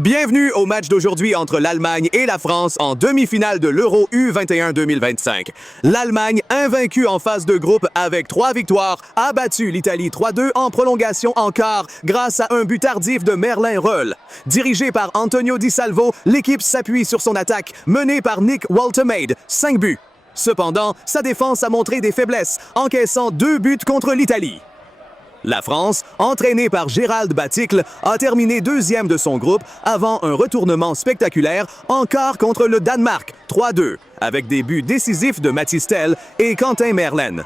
Bienvenue au match d'aujourd'hui entre l'Allemagne et la France en demi-finale de l'Euro U21 2025. L'Allemagne, invaincue en phase de groupe avec 3 victoires, a battu l'Italie 3-2 en prolongation en quart grâce à un but tardif de Merlin Reul. Dirigé par Antonio Di Salvo, l'équipe s'appuie sur son attaque, menée par Nick Woltemade, 5 buts. Cependant, sa défense a montré des faiblesses, encaissant 2 buts contre l'Italie. La France, entraînée par Gérald Baticle, a terminé deuxième de son groupe avant un retournement spectaculaire en quart contre le Danemark, 3-2, avec des buts décisifs de Mathys Tel et Quentin Merlin.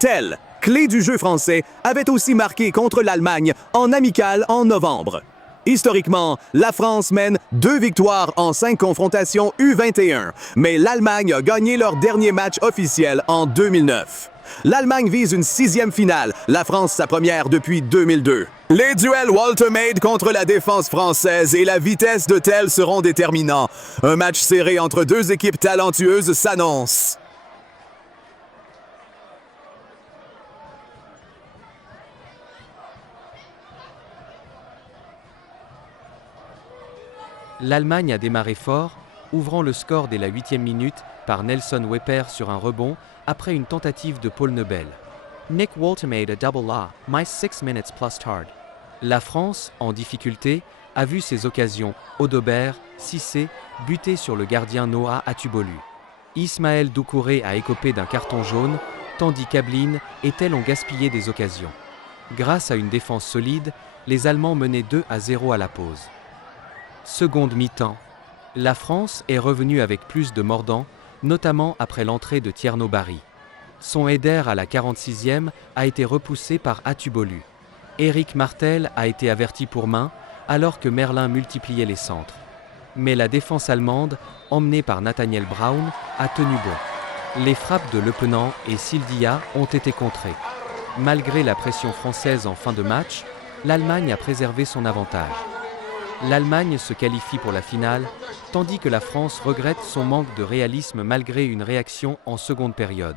Tel, clé du jeu français, avait aussi marqué contre l'Allemagne en amical en novembre. Historiquement, la France mène 2 victoires en 5 confrontations U21, mais l'Allemagne a gagné leur dernier match officiel en 2009. L'Allemagne vise une 6e finale, la France sa première depuis 2002. Les duels Woltemade contre la défense française et la vitesse de Tel seront déterminants. Un match serré entre 2 équipes talentueuses s'annonce. L'Allemagne a démarré fort, ouvrant le score dès la 8e minute par Nelson Weper sur un rebond après une tentative de Paul Nebel. Nick Woltemade a double la, my 6 minutes plus tard. La France, en difficulté, a vu ses occasions, Audobert, Cissé, buter sur le gardien Noah Atubolu. Ismaël Doucouré a écopé d'un carton jaune, tandis qu'Ablin et Tel ont gaspillé des occasions. Grâce à une défense solide, les Allemands menaient 2-0 à la pause. Seconde mi-temps. La France est revenue avec plus de mordant, notamment après l'entrée de Tierno Barry. Son header à la 46e a été repoussé par Atubolu. Éric Martel a été averti pour main, alors que Merlin multipliait les centres. Mais la défense allemande, emmenée par Nathaniel Braun, a tenu bon. Les frappes de Le Penant et Sildia ont été contrées. Malgré la pression française en fin de match, l'Allemagne a préservé son avantage. L'Allemagne se qualifie pour la finale, tandis que la France regrette son manque de réalisme malgré une réaction en seconde période.